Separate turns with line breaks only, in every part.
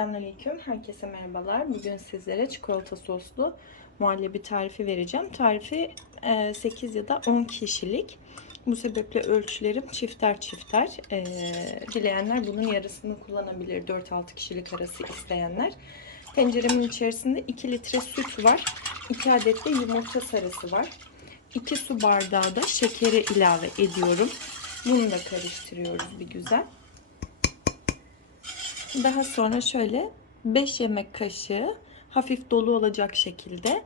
Selamünaleyküm. Herkese merhabalar. Bugün sizlere çikolata soslu muhallebi tarifi vereceğim. Tarifi e, 8 ya da 10 kişilik. Bu sebeple ölçülerim çifter çifter. E, dileyenler bunun yarısını kullanabilir. 4-6 kişilik arası isteyenler. Tenceremin içerisinde 2 litre süt var. 2 adet de yumurta sarısı var. 2 su bardağı da şekeri ilave ediyorum. Bunu da karıştırıyoruz bir güzel. Daha sonra şöyle 5 yemek kaşığı hafif dolu olacak şekilde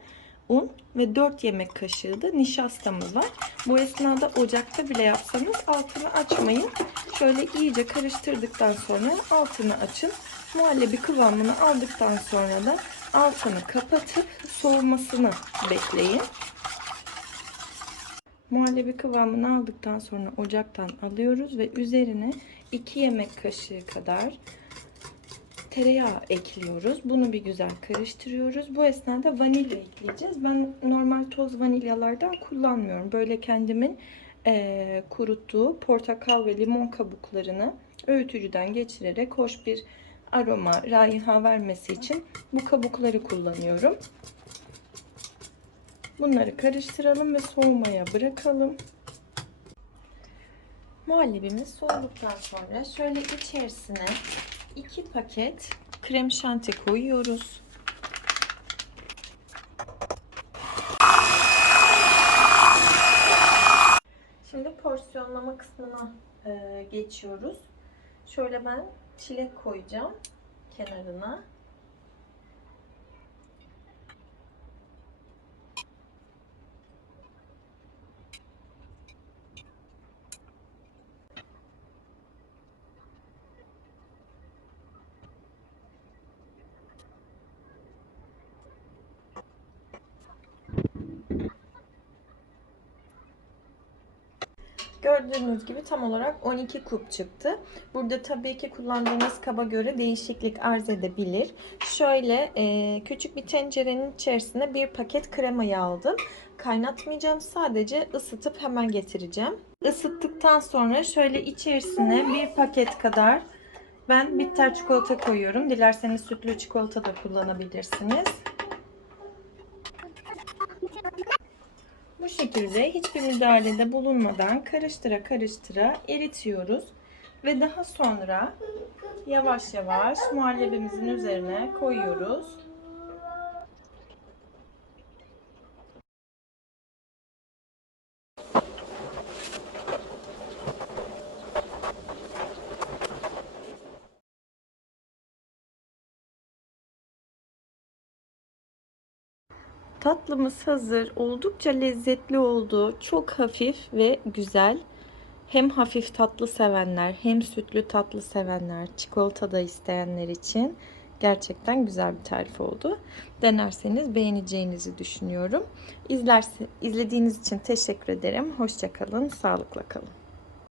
un ve 4 yemek kaşığı da nişastamız var. Bu esnada ocakta bile yapsanız altını açmayın. Şöyle iyice karıştırdıktan sonra altını açın. Muhallebi kıvamını aldıktan sonra da altını kapatıp soğumasını bekleyin. Muhallebi kıvamını aldıktan sonra ocaktan alıyoruz ve üzerine 2 yemek kaşığı kadar tereyağı ekliyoruz. Bunu bir güzel karıştırıyoruz. Bu esnada vanilya ekleyeceğiz. Ben normal toz vanilyalardan kullanmıyorum. Böyle kendimin e, kuruttuğu portakal ve limon kabuklarını öğütücüden geçirerek hoş bir aroma, raiha vermesi için bu kabukları kullanıyorum. Bunları karıştıralım ve soğumaya bırakalım. Muhallebimiz soğuduktan sonra şöyle içerisine 2 paket krem şanti koyuyoruz. Şimdi porsiyonlama kısmına e, geçiyoruz. Şöyle ben çilek koyacağım kenarına. Gördüğünüz gibi tam olarak 12 kup çıktı. Burada tabii ki kullandığınız kaba göre değişiklik arz edebilir. Şöyle e, küçük bir tencerenin içerisine bir paket kremayı aldım. Kaynatmayacağım. Sadece ısıtıp hemen getireceğim. Isıttıktan sonra şöyle içerisine bir paket kadar ben bitter çikolata koyuyorum. Dilerseniz sütlü çikolata da kullanabilirsiniz. Bu şekilde hiçbir müdahalede bulunmadan karıştıra karıştıra eritiyoruz. Ve daha sonra yavaş yavaş muhallebimizin üzerine koyuyoruz. Tatlımız hazır. Oldukça lezzetli oldu. Çok hafif ve güzel. Hem hafif tatlı sevenler, hem sütlü tatlı sevenler, çikolata da isteyenler için gerçekten güzel bir tarif oldu. Denerseniz beğeneceğinizi düşünüyorum. İzlerse, izlediğiniz için teşekkür ederim. Hoşçakalın, sağlıkla kalın.